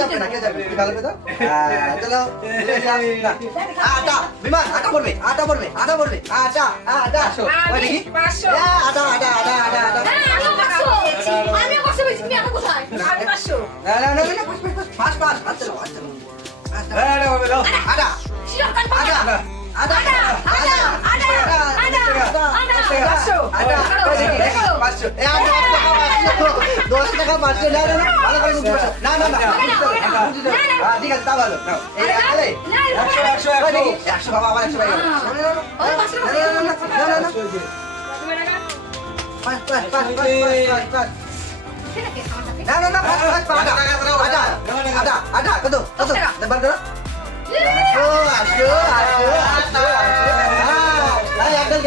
যাবে না কে যাবে ভালো করে দাও চলো আটা বিমান আটা পড়বে আটা পড়বে আটা পড়বে আটা আটা আসো ওই দেখি আটা আটা আটা আটা আটা আমি 500 বলছি তুমি এত কোথায় আমি 500 না না না পাস পাস আচ্ছা আচ্ছা আটা শিরকান আটা আটা আটা আটা দশ টাকা পাঁচশো না না ভালো করে মুখে বসো না না না ঠিক আছে তা ভালো একশো বাবা আবার একশো না না না আটা আটা কত কত বার করো আসো আসো আসো আসো একদম